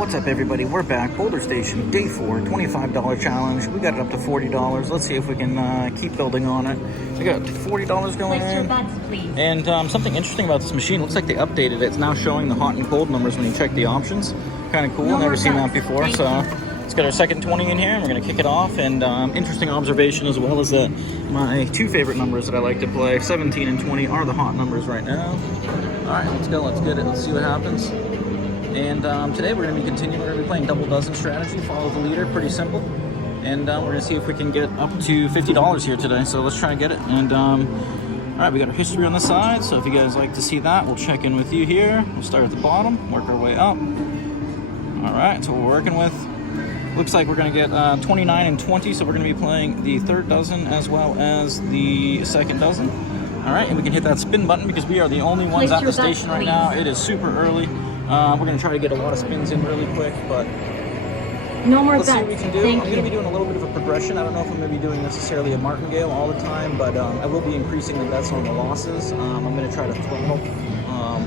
What's up, everybody? We're back. Boulder Station, day 4, $25 challenge. We got it up to $40. Let's see if we can keep building on it. We got $40 going in. And something interesting about this machine, looks like they updated it. It's now showing the hot and cold numbers when you check the options. Kind of cool. Never seen that before. So let's get our second 20 in here, and we're going to kick it off. And interesting observation as well is that my two favorite numbers that I like to play, 17 and 20, are the hot numbers right now. All right, let's go. Let's get it. Let's see what happens. And today we're going to be continuing. We're going to be playing double dozen strategy, follow the leader, pretty simple. And we're going to see if we can get up to $50 here today. So let's try to get it. And all right, we got our history on the side. So if you guys like to see that, we'll check in with you here. We'll start at the bottom, work our way up. All right, that's what we're working with. Looks like we're going to get 29 and 20. So we're going to be playing the third dozen as well as the second dozen. All right, and we can hit that spin button because we are the only ones at the station right now. It is super early. We're going to try to get a lot of spins in really quick, but no more let's bets. see what we can do. I'm going to be doing a little bit of a progression. I don't know if I'm going to be doing necessarily a martingale all the time, but I will be increasing the bets on the losses. I'm going to try to throttle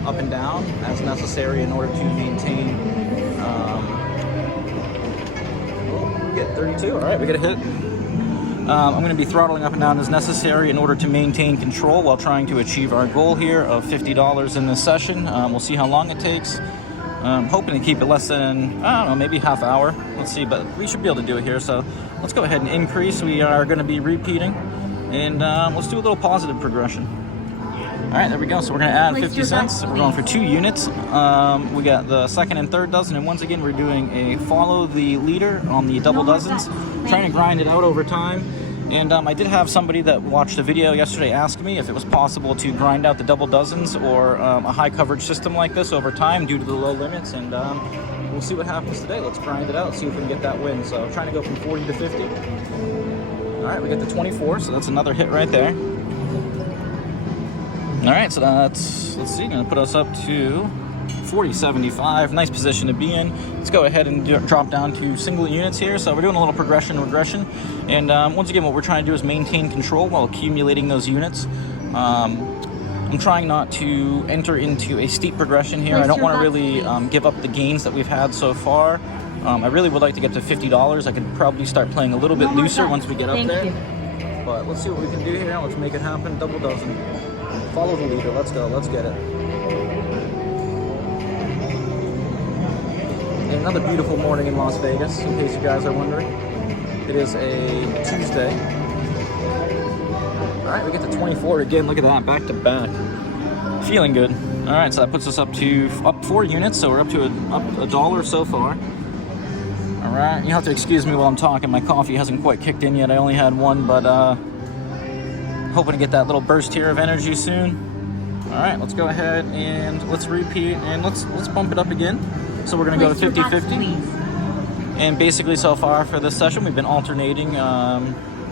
up and down as necessary in order to maintain. We get 32. All right, we got a hit. I'm going to be throttling up and down as necessary in order to maintain control while trying to achieve our goal here of $50 in this session. We'll see how long it takes. I'm hoping to keep it less than, I don't know, maybe half hour. Let's see, but we should be able to do it here. So let's go ahead and increase. We are going to be repeating. And let's do a little positive progression. All right, there we go. So we're going to add 50 cents. We're going for 2 units. We got the second and third dozen. And once again, we're doing a follow the leader on the double dozens. Trying to grind it out over time. And I did have somebody that watched a video yesterday ask me if it was possible to grind out the double dozens or a high coverage system like this over time due to the low limits. And we'll see what happens today. Let's grind it out, see if we can get that win. So I'm trying to go from 40 to 50. All right, we get the 24, so that's another hit right there. All right, so that's, let's see, gonna put us up to 40.75. Nice position to be in. Let's go ahead and drop down to single units here. So we're doing a little progression regression. And once again, what we're trying to do is maintain control while accumulating those units. I'm trying not to enter into a steep progression here. I don't want to really give up the gains that we've had so far. I really would like to get to $50. I could probably start playing a little bit looser once we get up there. But let's see what we can do here. Let's make it happen. Double dozen. Follow the leader. Let's go. Let's get it. And another beautiful morning in Las Vegas, in case you guys are wondering. It is a Tuesday. All right, we get to 24 again. Look at that, back to back. Feeling good. All right, so that puts us up 4 units. So we're up to a dollar so far. All right, you have to excuse me while I'm talking. My coffee hasn't quite kicked in yet. I only had one, but hoping to get that little burst here of energy soon. All right, let's go ahead and let's repeat and let's bump it up again. So we're going to go to 50-50. And basically so far for this session, we've been alternating.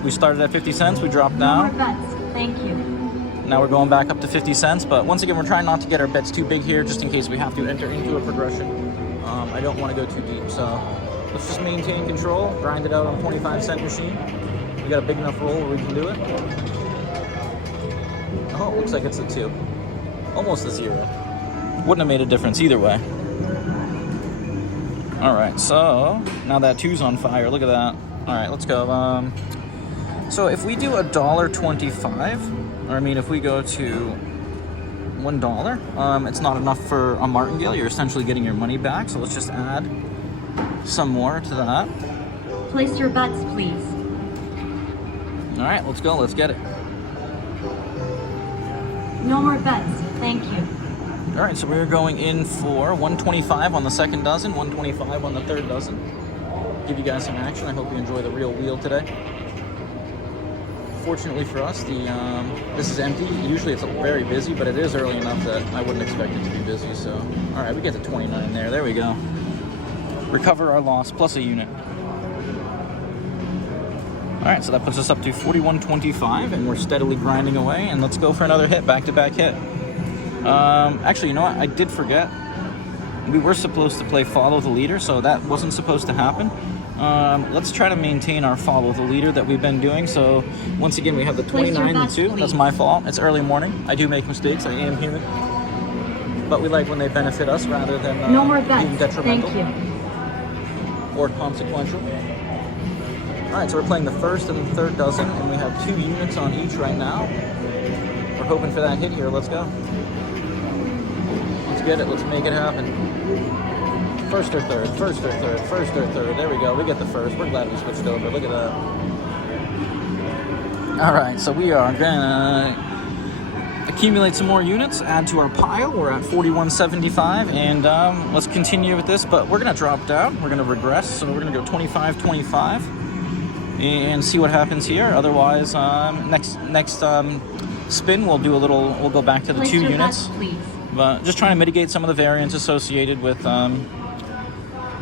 We started at 50 cents, we dropped down. No more bets. Thank you. Now we're going back up to 50 cents. But once again, we're trying not to get our bets too big here, just in case we have to enter into a progression. I don't want to go too deep. So let's just maintain control, grind it out on a 25-cent machine. We got a big enough roll where we can do it. Oh, looks like it's a 2. Almost a 0. Wouldn't have made a difference either way. All right, so now that 2's on fire. Look at that. All right, let's go. So if we do $1.25, or I mean, if we go to $1, it's not enough for a martingale. You're essentially getting your money back. So let's just add some more to that. Place your bets, please. All right, let's go. Let's get it. No more bets. Thank you. All right, so we're going in for $1.25 on the second dozen, $1.25 on the third dozen. Give you guys some action. I hope you enjoy the real wheel today. Fortunately for us, this is empty. Usually it's very busy, but it is early enough that I wouldn't expect it to be busy. So, all right, we get to 29 there. There we go. Recover our loss plus a unit. All right, so that puts us up to 41.25, and we're steadily grinding away. And let's go for another hit, back-to-back hit. Actually, you know what? I did forget. We were supposed to play follow the leader, so that wasn't supposed to happen. Let's try to maintain our follow the leader that we've been doing. So once again, we have the 29 and 2. That's my fault. It's early morning. I do make mistakes. I am human. But we like when they benefit us rather than no more bets. being detrimental. Thank you. or consequential. Alright, so we're playing the first and the third dozen, and we have 2 units on each right now. We're hoping for that hit here. Let's go. Let's get it. Let's make it happen. First or third, first or third, first or third. There we go. We get the first. We're glad we switched over. Look at that. Alright, so we are gonna accumulate some more units, add to our pile. We're at 4175, and let's continue with this, but we're gonna drop down. We're gonna regress, so we're gonna go 25-25 and see what happens here. Otherwise, next spin we'll go back to the 2 units. But just trying to mitigate some of the variance associated with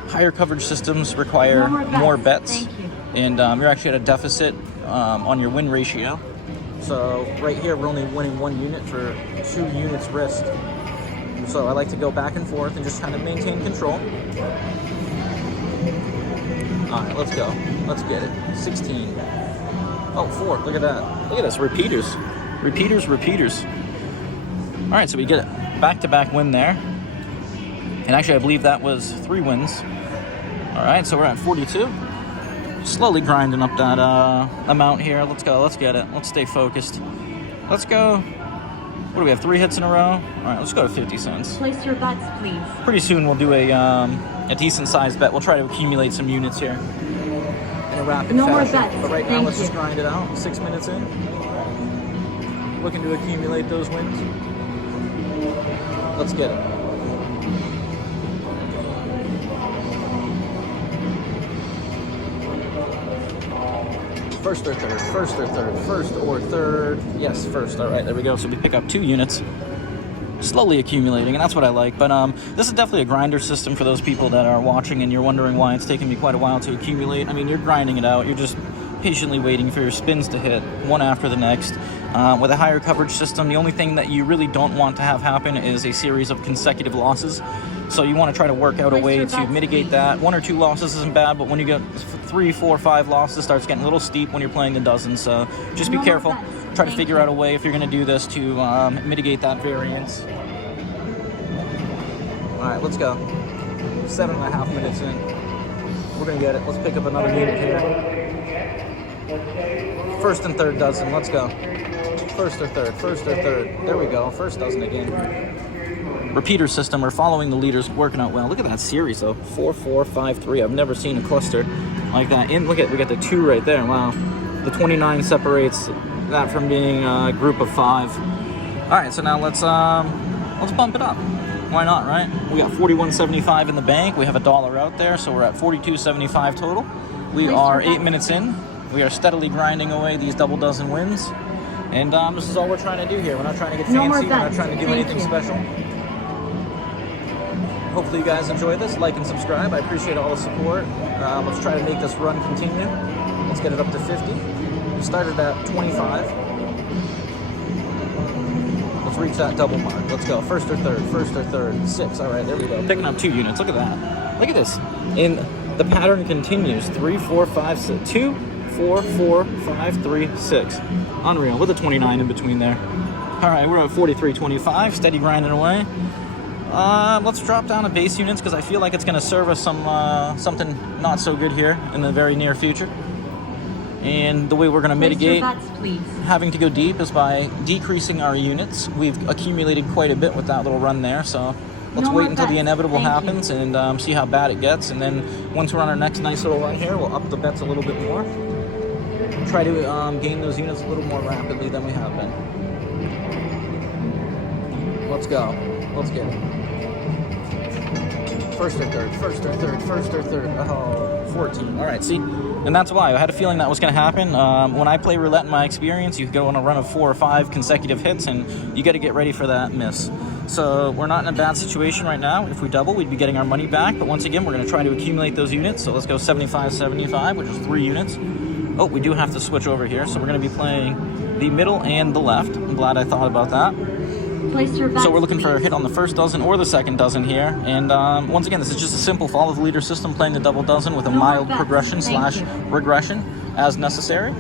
higher coverage systems require more bets. And you're actually at a deficit on your win ratio. So right here, we're only winning 1 unit for 2 units risked. So I like to go back and forth and just kind of maintain control. All right, let's go. Let's get it. 16. Oh, 4. Look at that. Look at this. Repeaters. Repeaters, repeaters. All right, so we get it. Back-to-back win there. And actually, I believe that was 3 wins. All right, so we're at 42. Slowly grinding up that amount here. Let's go. Let's get it. Let's stay focused. Let's go. What do we have? 3 hits in a row? All right, let's go to 50 cents. Place your bets, please. Pretty soon we'll do a decent-sized bet. We'll try to accumulate some units here in a rapid No more fashion. bets. But right now, Thank let's you. just grind it out. 6 minutes in. Looking to accumulate those wins. Let's get it. First or third, first or third, first or third. Yes, first. All right, there we go. So we pick up 2 units, slowly accumulating, and that's what I like. But this is definitely a grinder system for those people that are watching and you're wondering why it's taking me quite a while to accumulate. I mean, you're grinding it out. You're just patiently waiting for your spins to hit, one after the next. With a higher coverage system, the only thing that you really don't want to have happen is a series of consecutive losses. So you want to try to work out a way to mitigate that. 1 or 2 losses isn't bad, but when you get 3, 4, 5 losses, it starts getting a little steep when you're playing the dozen. So just be careful. Try to figure out a way if you're going to do this to mitigate that variance. All right, let's go. 7.5 minutes in. We're going to get it. Let's pick up another unit here. First and third dozen. Let's go. First or third. First or third. There we go. First dozen again. Repeater system. We're following the leaders, working out well. Look at that series though. 4, 4, 5, 3. I've never seen a cluster like that. And look at, we got the 2 right there. Wow. The 29 separates that from being a group of 5. All right, so now let's bump it up. Why not, right? We got 41.75 in the bank. We have $1 out there, so we're at 42.75 total. We are 8 minutes in. We are steadily grinding away these double dozen wins. And this is all we're trying to do here. We're not trying to get fancy. We're not trying to do anything special. Hopefully you guys enjoy this. Like and subscribe. I appreciate all the support. Let's try to make this run continue. Let's get it up to 50. We started at 25. Let's reach that double mark. Let's go. First or third. First or third. 6. All right, there we go. Picking up 2 units. Look at that. Look at this. And the pattern continues. 3, 4, 5, 6. 2, 4, 4, 5, 3, 6. Unreal. With a 29 in between there. All right, we're at 43.25. Steady grinding away. Let's drop down to base units because I feel like it's going to serve us something not so good here in the very near future. And the way we're going to mitigate having to go deep is by decreasing our units. We've accumulated quite a bit with that little run there, so let's wait until the inevitable happens and see how bad it gets. And then once we're on our next nice little run here, we'll up the bets a little bit more. Try to gain those units a little more rapidly than we have been. Let's go. Let's get it. First or third, first or third, first or third. Oh, 14. All right, see? And that's why. I had a feeling that was going to happen. When I play roulette in my experience, you go on a run of 4 or 5 consecutive hits, and you got to get ready for that miss. So we're not in a bad situation right now. If we double, we'd be getting our money back. But once again, we're going to try to accumulate those units. So let's go 75-75, which is 3 units. Oh, we do have to switch over here. So we're going to be playing the middle and the left. I'm glad I thought about that. So we're looking for a hit on the first dozen or the second dozen here. And once again, this is just a simple follow the leader system, playing the double dozen with a mild progression / regression as necessary.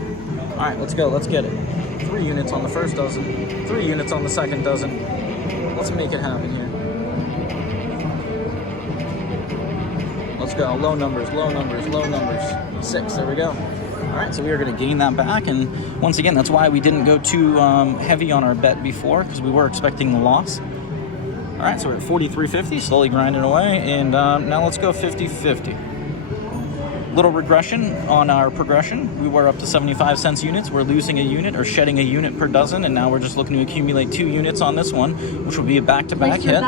All right, let's go. Let's get it. 3 units on the first dozen, 3 units on the second dozen. Let's make it happen here. let's go. Low numbers, low numbers, low numbers. 6, there we go. All right, so we are going to gain that back, and once again, that's why we didn't go too heavy on our bet before, because we were expecting the loss. All right, so we're at 43.50, slowly grinding away, and now let's go 50-50. Little regression on our progression. We were up to 75 cents units. We're losing a unit or shedding a unit per dozen, and now we're just looking to accumulate 2 units on this one, which will be a back-to-back hit.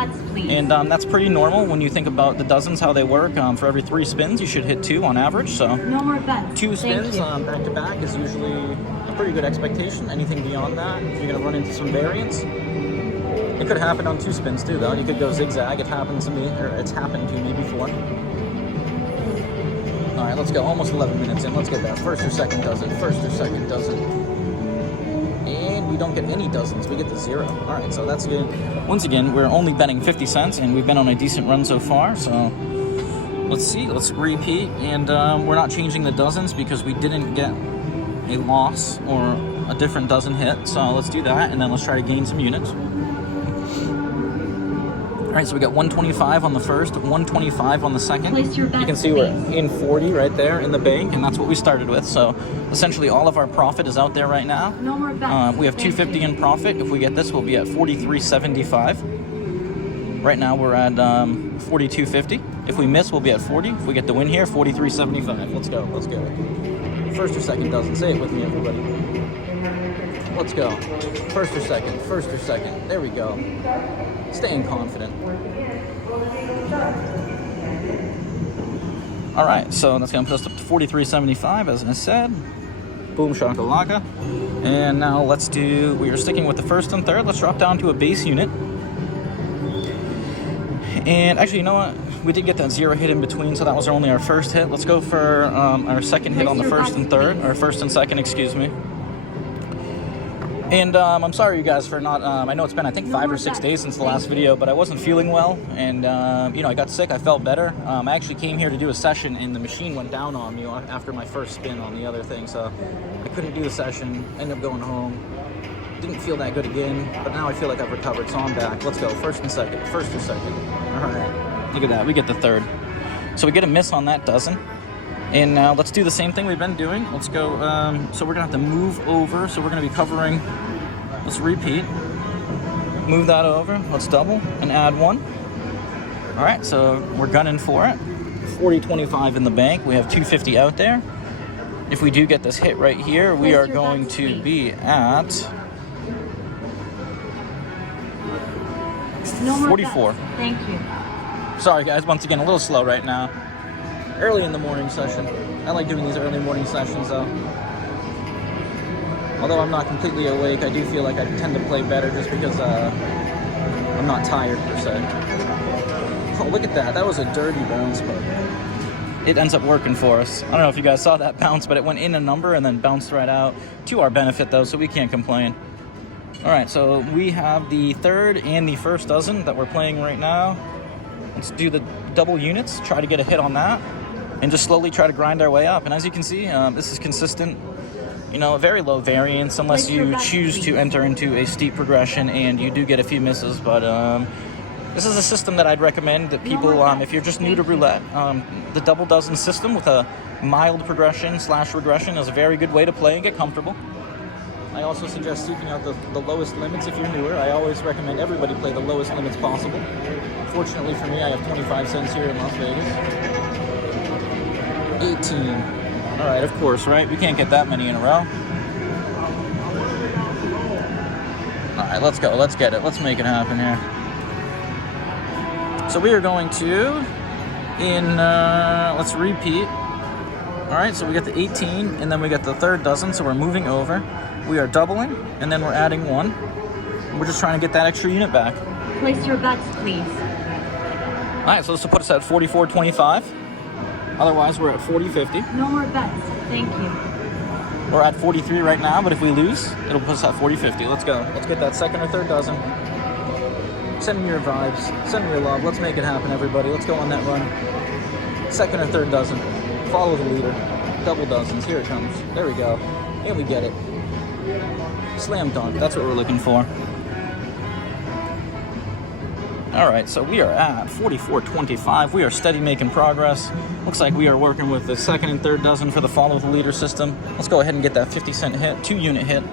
And that's pretty normal when you think about the dozens, how they work. For every 3 spins, you should hit 2 on average. So No more bets. 2 spins back-to-back is usually a pretty good expectation. Anything beyond that, if you're going to run into some variance, it could happen on 2 spins too, though. You could go zigzag. It happened to me, or it's happened to me before. All right, let's go. Almost 11 minutes in. Let's get that first or second dozen. First or second dozen. And we don't get any dozens. We get the 0. All right, so that's good. Once again, we're only betting 50 cents, and we've been on a decent run so far. So let's see. Let's repeat. And we're not changing the dozens because we didn't get a loss or a different dozen hit. So let's do that, and then let's try to gain some units. All right, so we got 125 on the first, 125 on the second. Place your bets, you can see we're in 40 right there in the bank, and that's what we started with. So essentially all of our profit is out there right now. No more bets. We have 250 in profit. If we get this, we'll be at 43.75. Right now we're at 42.50. If we miss, we'll be at 40. If we get the win here, 43.75. Let's go. Let's go. First or second dozen. Say it with me, everybody. Let's go. First or second. First or second. There we go. Staying confident. All right, so that's going to put us up to 43.75, as I said. Boom shakalaka. And now let's do, we are sticking with the first and third. Let's drop down to a base unit. And actually, you know what? We did get that 0 hit in between, so that was only our first hit. Let's go for our second hit on the first and third, or first and second, excuse me. And I'm sorry, you guys, for not, I know it's been, I think, 5 or 6 days since the last video, but I wasn't feeling well, and, you know, I got sick, I felt better. I actually came here to do a session, and the machine went down on me after my first spin on the other thing, so I couldn't do the session, ended up going home. Didn't feel that good again, but now I feel like I've recovered, so I'm back. Let's go, first and second, first or second. All right, look at that, we get the third. So we get a miss on that dozen. And now let's do the same thing we've been doing. Let's go, so we're gonna have to move over. So we're gonna be covering, let's repeat. Move that over, let's double and add 1. All right, so we're gunning for it. 40.25 in the bank, we have 250 out there. If we do get this hit right here, we are going to be at 44. Thank you. Sorry guys, once again, a little slow right now. Early in the morning session. I like doing these early morning sessions though. Although I'm not completely awake, I do feel like I tend to play better just because I'm not tired per se. Oh, look at that. That was a dirty bounce, but it ends up working for us. I don't know if you guys saw that bounce, but it went in a number and then bounced right out. To our benefit though, so we can't complain. All right, so we have the third and the first dozen that we're playing right now. Let's do the double units, try to get a hit on that, and just slowly try to grind our way up. And as you can see, this is consistent, you know, a very low variance unless you choose to enter into a steep progression and you do get a few misses. But this is a system that I'd recommend that people, if you're just new to roulette, the double dozen system with a mild progression / regression is a very good way to play and get comfortable. I also suggest seeking out the lowest limits if you're newer. I always recommend everybody play the lowest limits possible. Fortunately for me, I have 25 cents here in Las Vegas. 18. All right, of course, right? We can't get that many in a row. All right, let's go. Let's get it. Let's make it happen here. So we are going to, let's repeat. All right, so we got the 18, and then we got the third dozen, so we're moving over. We are doubling, and then we're adding 1. We're just trying to get that extra unit back. Place your bets, please. All right, so this will put us at 44.25. Otherwise, we're at 40.50. No more bets. Thank you. We're at 43 right now, but if we lose, it'll put us at 40.50. Let's go. Let's get that second or third dozen. Send me your vibes. Send me your love. Let's make it happen, everybody. Let's go on that run. Second or third dozen. Follow the leader. Double dozens. Here it comes. There we go. And we get it. Slam dunk. That's what we're looking for. All right, so we are at 44.25. We are steady making progress. Looks like we are working with the second and third dozen for the follow the leader system. Let's go ahead and get that 50-cent hit, 2-unit hit.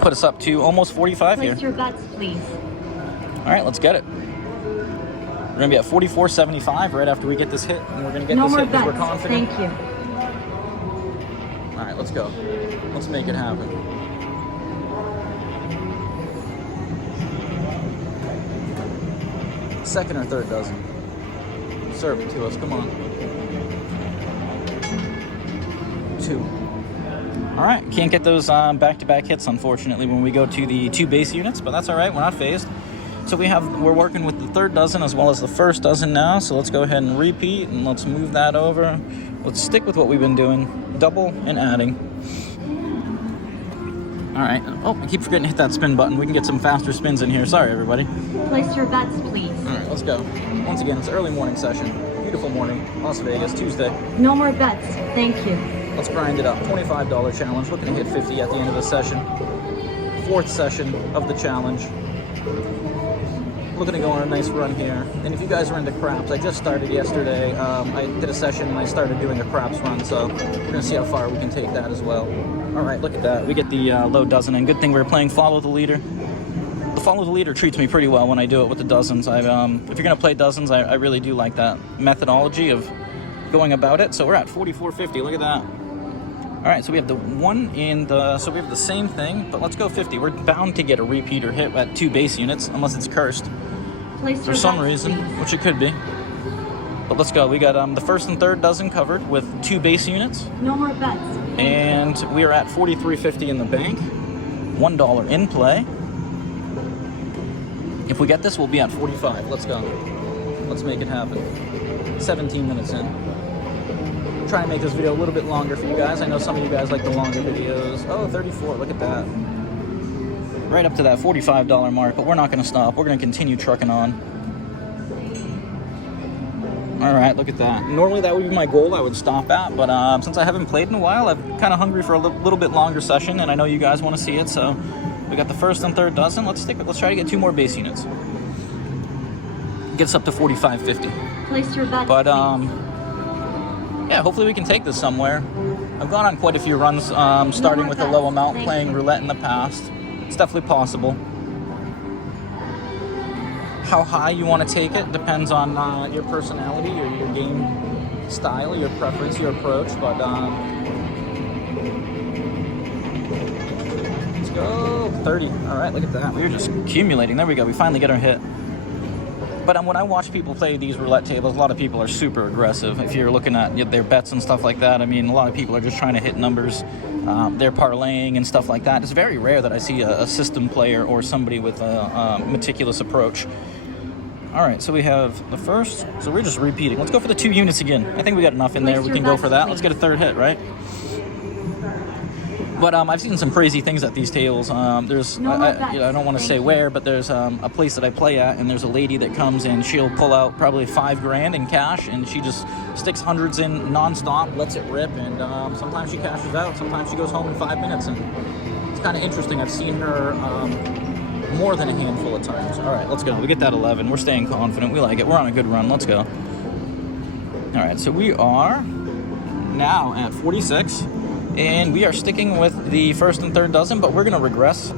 Put us up to almost 45 here. Place your bets, please. All right, let's get it. We're gonna be at 44.75 right after we get this hit, and we're gonna get No this more hit because bets. we're confident. Thank you. All right, let's go. Let's make it happen. Second or third dozen. Serve it to us, come on. 2. All right, can't get those back-to-back hits, unfortunately, when we go to the 2 base units, but that's all right, we're not phased. So we're working with the third dozen as well as the first dozen now, so let's go ahead and repeat, and let's move that over. Let's stick with what we've been doing, double and adding. All right, oh, I keep forgetting to hit that spin button. We can get some faster spins in here, sorry everybody. Place your bets, please. All right, let's go. Once again, it's early morning session. Beautiful morning, Las Vegas, Tuesday. No more bets. Thank you. Let's grind it up. $25 challenge. Looking to hit 50 at the end of the session. 4th session of the challenge. Looking to go on a nice run here. And if you guys are into craps, I just started yesterday. I did a session and I started doing a craps run, so we're gonna see how far we can take that as well. All right, look at that. We get the low dozen, and good thing we're playing follow the leader. The follow the leader treats me pretty well when I do it with the dozens. If you're gonna play dozens, I really do like that methodology of going about it. So we're at 44.50. Look at that. All right, so we have the one in the, so we have the same thing, but let's go 50. We're bound to get a repeater hit at 2 base units, unless it's cursed Place for your some bets, reason, please. which it could be. But let's go. We got the first and third dozen covered with 2 base units, No more bets. and we are at 43.50 in the bank. $1 in play. If we get this, we'll be at 45. Let's go. Let's make it happen. 17 minutes in. Try and make this video a little bit longer for you guys. I know some of you guys like the longer videos. Oh, 34, look at that. Right up to that $45 mark, but we're not gonna stop. We're gonna continue trucking on. All right, look at that. Normally that would be my goal I would stop at, but since I haven't played in a while, I'm kind of hungry for a little bit longer session, and I know you guys want to see it, so we got the first and third dozen. Let's try to get 2 more base units. Gets up to 45.50. Place your bets, But please. yeah, hopefully we can take this somewhere. I've gone on quite a few runs, starting with a low amount, playing roulette in the past. It's definitely possible. How high you want to take it depends on your personality or your game style, your preference, your approach. But let's go 30. All right, look at that. We were just accumulating. There we go. We finally get our hit. But when I watch people play these roulette tables, a lot of people are super aggressive. If you're looking at their bets and stuff like that, I mean, a lot of people are just trying to hit numbers. They're parlaying and stuff like that. It's very rare that I see a system player or somebody with a meticulous approach. All right, so we have the first. So we're just repeating. Let's go for the 2 units again. I think we got enough in there. We can go for that. Let's get a third hit, right? But I've seen some crazy things at these tables. There's, I don't want to say where, but there's a place that I play at, and there's a lady that comes and she'll pull out probably $5,000 in cash, and she just sticks hundreds in nonstop, lets it rip, and sometimes she cashes out, sometimes she goes home in 5 minutes, and it's kind of interesting. I've seen her more than a handful of times. All right, let's go. We get that 11. We're staying confident. We like it. We're on a good run. Let's go. All right, so we are now at 46. And we are sticking with the first and third dozen, but we're going to regress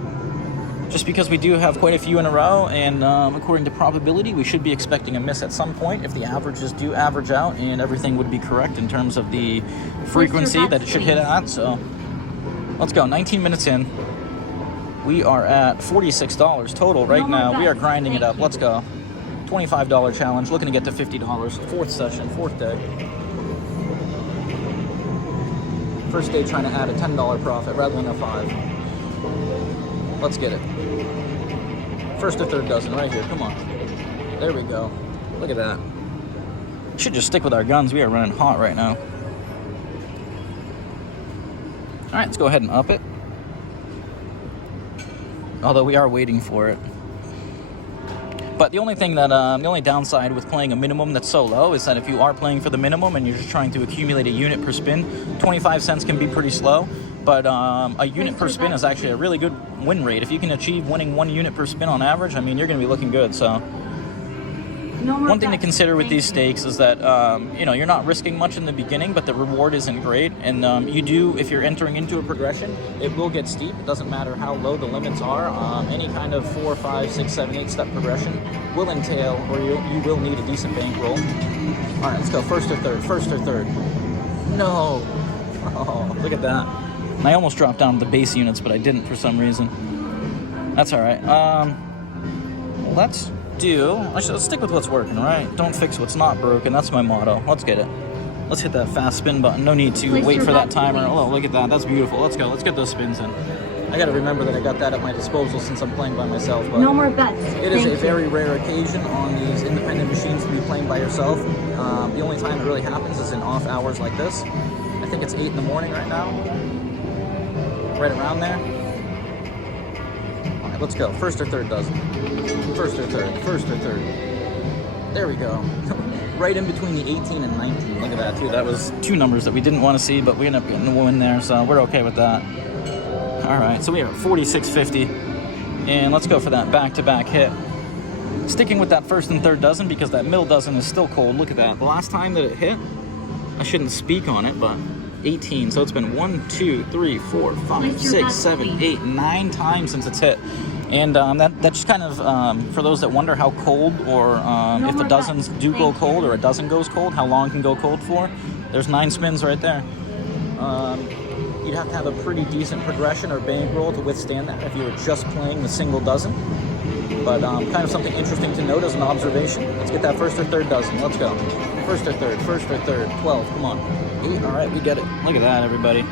just because we do have quite a few in a row, and according to probability, we should be expecting a miss at some point if the averages do average out and everything would be correct in terms of the frequency that it should hit at. So let's go. 19 minutes in. We are at $46 total right now. We are grinding it up. Let's go. $25 challenge, looking to get to $50. 4th session, 4th day. First day trying to add a $10 profit rather than a 5. Let's get it. First or third dozen right here. Come on. There we go. Look at that. Should just stick with our guns. We are running hot right now. All right, let's go ahead and up it. Although we are waiting for it. But the only thing that, the only downside with playing a minimum that's so low is that if you are playing for the minimum and you're just trying to accumulate a unit per spin, 25 cents can be pretty slow. But a unit per spin is actually a really good win rate. If you can achieve winning 1 unit per spin on average, I mean, you're going to be looking good. So one thing to consider with these stakes is that, you know, you're not risking much in the beginning, but the reward isn't great. And you do, if you're entering into a progression, it will get steep. It doesn't matter how low the limits are. Any kind of 4, 5, 6, 7, 8 step progression will entail, or you will need a decent bankroll. All right, let's go. First or third. First or third. No. Oh, look at that. And I almost dropped down the base units, but I didn't for some reason. That's all right. Let's stick with what's working, right? Don't fix what's not broken. That's my motto. Let's get it. Let's hit that fast spin button. No need to wait for that timer. Oh, look at that. That's beautiful. Let's go. Let's get those spins in. I got to remember that I got that at my disposal since I'm playing by myself. But no more bets. It is a very rare occasion on these independent machines to be playing by yourself. The only time it really happens is in off hours like this. I think it's 8 in the morning right now. Right around there. All right, let's go. First or third dozen. First or third. First or third. There we go. Right in between the 18 and 19. Look at that, too. That was 2 numbers that we didn't want to see, but we ended up getting a win there, so we're okay with that. All right, so we are at 46.50, and let's go for that back-to-back hit. Sticking with that first and third dozen because that middle dozen is still cold. Look at that. The last time that it hit, I shouldn't speak on it, but 18. So it's been 1, 2, 3, 4, 5, 6, 7, 8, 9 times since it's hit. And that just kind of, for those that wonder how cold or if the dozens do go cold or a dozen goes cold, how long it can go cold for, there's 9 spins right there. You'd have to have a pretty decent progression or bankroll to withstand that if you were just playing the single dozen. But kind of something interesting to note as an observation. Let's get that first or third dozen. Let's go. First or third, 12, come on. 8, all right, we get it. Look at that, everybody.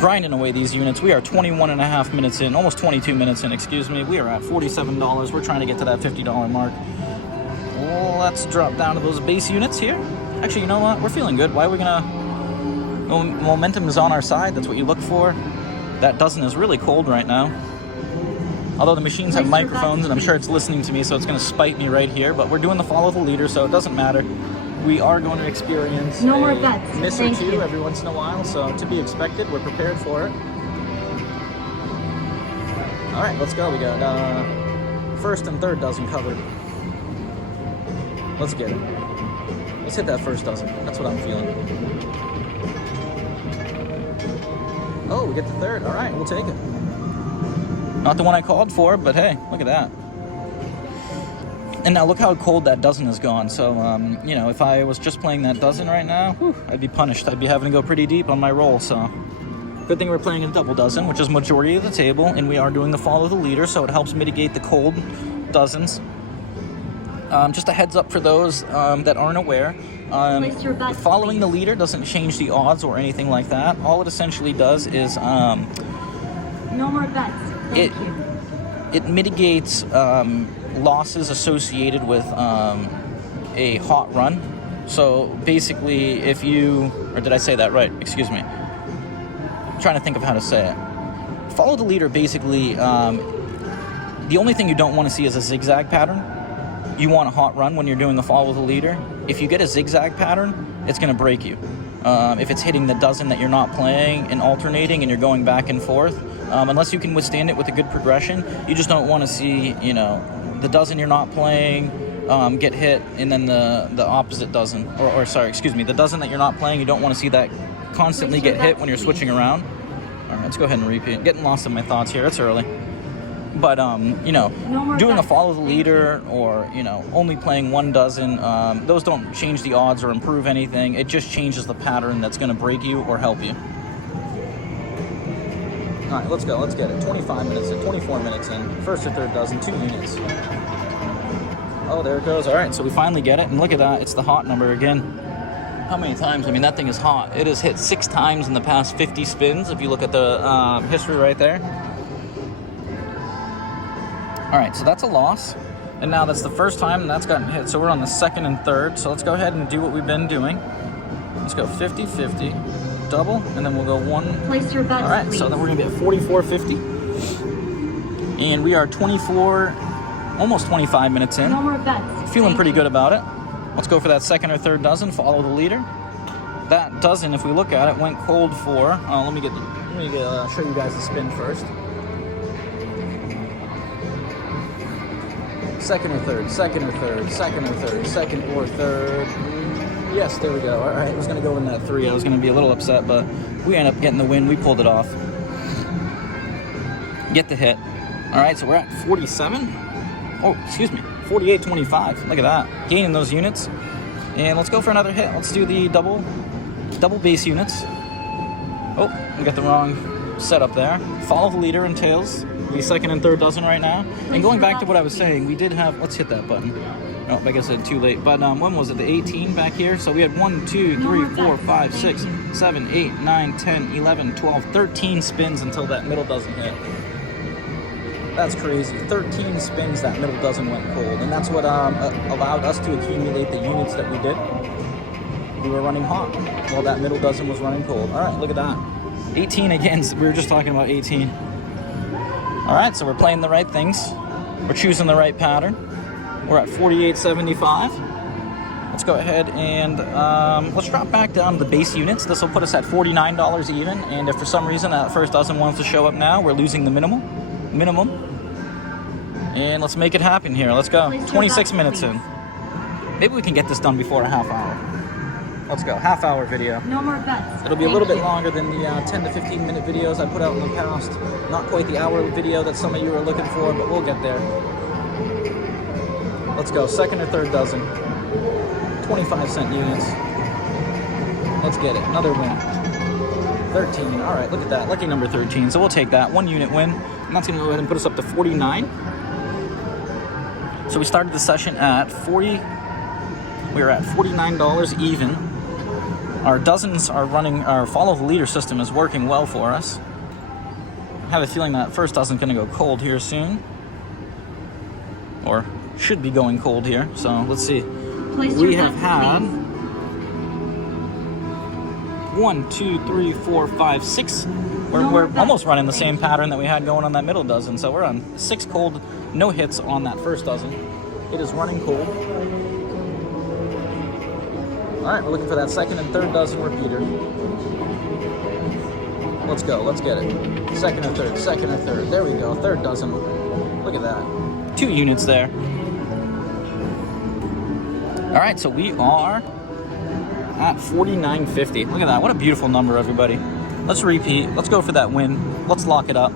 Grinding away these units. We are 21 and a half minutes in, almost 22 minutes in, excuse me. We are at $47. We're trying to get to that $50 mark. Let's drop down to those base units here. Actually, you know what? We're feeling good. Why are we gonna... Momentum is on our side. That's what you look for. That dozen is really cold right now. Although the machines have microphones, and I'm sure it's listening to me, so it's going to spite me right here. But we're doing the follow the leader, so it doesn't matter. We are going to experience no more bets. Miss or two every once in a while, so to be expected. We're prepared for it. All right, let's go. We got first and third dozen covered. Let's get it. Let's hit that first dozen. That's what I'm feeling. Oh, we get the third. All right, we'll take it. Not the one I called for, but hey, look at that. And now look how cold that dozen has gone. So, you know, if I was just playing that dozen right now, I'd be punished. I'd be having to go pretty deep on my roll. So, good thing we're playing a double dozen, which is majority of the table, and we are doing the follow the leader, so it helps mitigate the cold dozens. Just a heads up for those that aren't aware. Following the leader doesn't change the odds or anything like that. All it essentially does is no more bets. Thank you. It mitigates losses associated with a hot run. So basically, if you, or did I say that right? Excuse me. I'm trying to think of how to say it. Follow the leader basically, the only thing you don't want to see is a zigzag pattern. You want a hot run when you're doing the follow the leader. If you get a zigzag pattern, it's going to break you. If it's hitting the dozen that you're not playing and alternating and you're going back and forth, unless you can withstand it with a good progression, you just don't want to see, you know, the dozen you're not playing get hit and then the opposite dozen, or sorry, excuse me, the dozen that you're not playing, you don't want to see that constantly get hit when you're switching around. All right, let's go ahead and repeat. Getting lost in my thoughts here. It's early. But, you know, doing a follow the leader or, you know, only playing one dozen, those don't change the odds or improve anything. It just changes the pattern that's going to break you or help you. All right, let's go. Let's get it. 25 minutes in, 24 minutes in. First or third dozen, 2 units. Oh, there it goes. All right, so we finally get it. And look at that. It's the hot number again. How many times? I mean, that thing is hot. It has hit 6 times in the past 50 spins, if you look at the history right there. All right, so that's a loss. And now that's the first time that's gotten hit. So we're on the second and third. So let's go ahead and do what we've been doing. Let's go 50-50, double, and then we'll go one. Place your bets, all right, please. so then we're gonna be at 44.50. And we are 24, almost 25 minutes in. No more bets. Feeling pretty good about it. Let's go for that second or third dozen, follow the leader. that dozen, if we look at it, went cold for. Let me show you guys the spin first. Second or third, second or third, second or third, second or third. Yes, there we go. All right, I was gonna go in that 3. I was gonna be a little upset, but we ended up getting the win. We pulled it off. Get the hit. All right, so we're at 47. Oh, excuse me, 48.25. Look at that, gaining those units. And let's go for another hit. Let's do the double base units. Oh, we got the wrong setup there. Follow the leader and tails. The second and third dozen right now. And going back to what I was saying, we did have, let's hit that button. Oh, I guess it's too late. But when was it? The 18 back here? So we had 1, 2, 3, 4, 5, 6, 7, 8, 9, 10, 11, 12, 13 spins until that middle dozen hit. That's crazy. 13 spins, that middle dozen went cold. And that's what allowed us to accumulate the units that we did. We were running hot while that middle dozen was running cold. All right, look at that. 18 again. We were just talking about 18. All right, so we're playing the right things. We're choosing the right pattern. We're at 48.75. Let's go ahead and let's drop back down to the base units. This will put us at $49 even. And if for some reason that first dozen wants to show up now, we're losing the minimum. And let's make it happen here. Let's go. 26 minutes in. Maybe we can get this done before a half hour. Let's go. Half hour video. No more bets. It'll be a little bit longer than the 10 to 15 minute videos I put out in the past. Not quite the hour video that some of you are looking for, but we'll get there. Let's go. Second or third dozen. 25-cent units. Let's get it. Another win. 13. All right, look at that. Lucky number 13. So we'll take that. 1 unit win. And that's going to go ahead and put us up to 49. So we started the session at 40. We are at $49 even. Our dozens are running, our follow the leader system is working well for us. I have a feeling that first dozen's going to go cold here soon. Or should be going cold here. So let's see. We have had 1, 2, 3, 4, 5, 6. We're almost running the same pattern that we had going on that middle dozen. So we're on 6 cold, no hits on that first dozen. It is running cold. All right, we're looking for that second and third dozen repeater. Let's go, let's get it. Second or third, second or third. There we go, third dozen. Look at that. 2 units there. All right, so we are at 49.50. Look at that, what a beautiful number, everybody. Let's repeat, let's go for that win. Let's lock it up.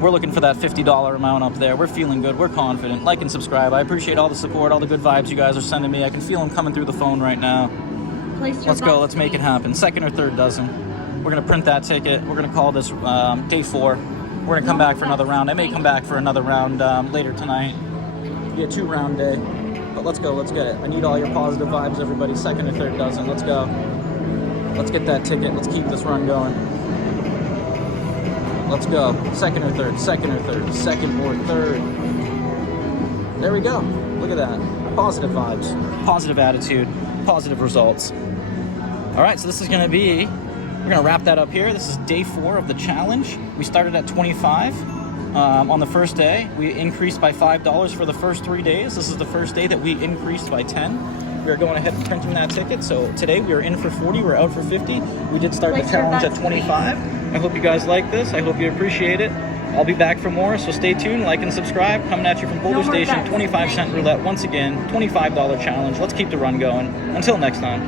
We're looking for that $50 amount up there. We're feeling good, we're confident. Like and subscribe. I appreciate all the support, all the good vibes you guys are sending me. I can feel them coming through the phone right now. Let's go, let's make it happen. Second or third dozen. We're gonna print that ticket. We're gonna call this day 4. We're gonna come back for another round. I may come back for another round later tonight. Be a 2-round day. But let's go, let's get it. I need all your positive vibes, everybody. Second or third dozen, let's go. Let's get that ticket, let's keep this run going. Let's go. Second or third, second or third, second or third. There we go. Look at that. Positive vibes, positive attitude, positive results. All right, so this is gonna be, we're gonna wrap that up here. This is day 4 of the challenge. We started at 25 on the first day. We increased by $5 for the first 3 days. This is the first day that we increased by 10. We are going ahead and printing that ticket. So today we are in for 40, we're out for 50. We did start the challenge at 25. I hope you guys like this. I hope you appreciate it. I'll be back for more, so stay tuned, like and subscribe. Coming at you from Boulder Station, 25-cent roulette. Once again, $25 challenge. Let's keep the run going. Until next time.